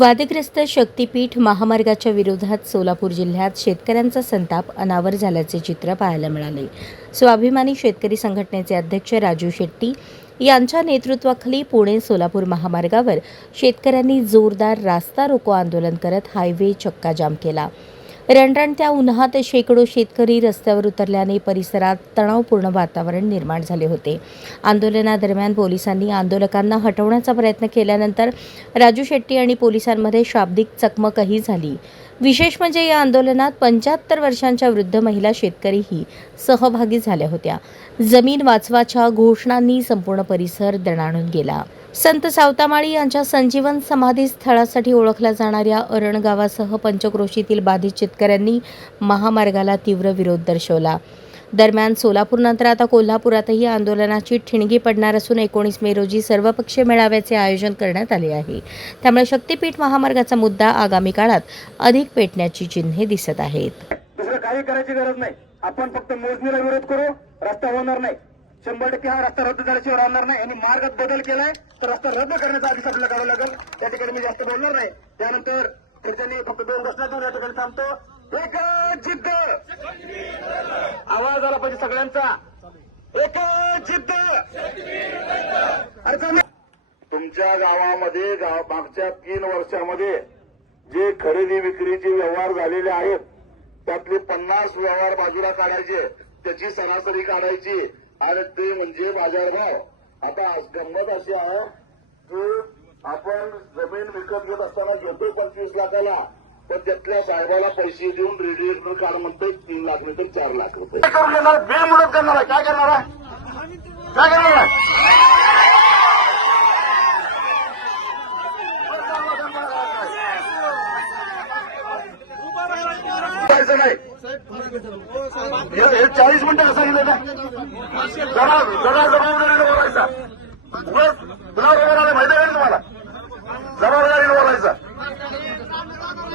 वादग्रस्त शक्तीपीठ महामार्गाच्या विरोधात सोलापूर जिल्ह्यात शेतकऱ्यांचा संताप अनावर झाल्याचे चित्र पाहायला मिळाले। स्वाभिमानी शेतकरी संघटनेचे अध्यक्ष राजू शेट्टी यांच्या नेतृत्वाखाली पुणे सोलापूर महामार्गावर शेतकऱ्यांनी जोरदार रास्ता रोको आंदोलन करत हायवे चक्काजाम केला। रणरणत्या उन्हात शेकडो शेतकरी रस्त्यावर उतरल्याने परिसरात तणावपूर्ण वातावरण निर्माण झाले होते। आंदोलनादरम्यान पोलिसांनी आंदोलकांना हटवण्याचा प्रयत्न केल्यानंतर राजू शेट्टी आणि पोलिसांमध्ये शाब्दिक चकमकही झाली। विशेष म्हणजे या आंदोलनात 75 वर्षांच्या वृद्ध महिला शेतकरीही सहभागी झाल्या होत्या। जमीन वाचवाच्या घोषणांनी संपूर्ण परिसर दणाणून गेला। संत सावतामाळी यांच्या संजीवन समाधी स्थळासाठी ओळखल्या जाणाऱ्या अरण गावासह पंचक्रोशीतील बाधित शेतकऱ्यांनी महामार्गाला तीव्र विरोध दर्शवला। दरम्यान सोलापूरनंतर आता कोल्हापुरातही आंदोलनाची ठिणगी पडणार असून 19 मे रोजी सर्वपक्षीय मेळाव्याचे आयोजन करण्यात आले आहे। त्यामुळे शक्तीपीठ महामार्गाचा मुद्दा आगामी काळात अधिक पेटण्याची चिन्हे दिसत आहेत। दुसरं काही करायची गरज नाही। आपण फक्त मोजणीला विरोध करू, रस्ता होणार नाही। 100% हा रस्ता रद्द झाल्याशिवाय राहणार नाही। आणि मार्गात बदल केलाय तर रस्ता रद्द करण्याचा आदेश आपल्याला करावा लागेल। त्या ठिकाणी मी जास्त बोलणार नाही। त्यानंतर त्यांनी फक्त 2 घोषणा देऊन या ठिकाणी थांबतो। एक जिद्द, आवाज आला पाहिजे सगळ्यांचा। एक जिद्द। तुमच्या गावामध्ये मागच्या 3 वर्षामध्ये जे खरेदी विक्रीचे व्यवहार झालेले आहेत त्यातले 50 व्यवहार बाजूला काढायचे, त्याची सरासरी काढायची आणि ते म्हणजे बाजारभाव। आता गंमत अशी आहे की आपण जमीन विकत घेत असताना घेतो 25 लाखाला, पण त्यातल्या साहेबाला पैसे देऊन रेडिएटर कार्ड म्हणते 3 लाख नाही तर 4 लाख रुपये करून देणार। बेमुदत करणार आहे। काय करणार आहे? काय करणार आहे? नाही 40 मिनिटं सांगितलं ना, जरा बोलायचं।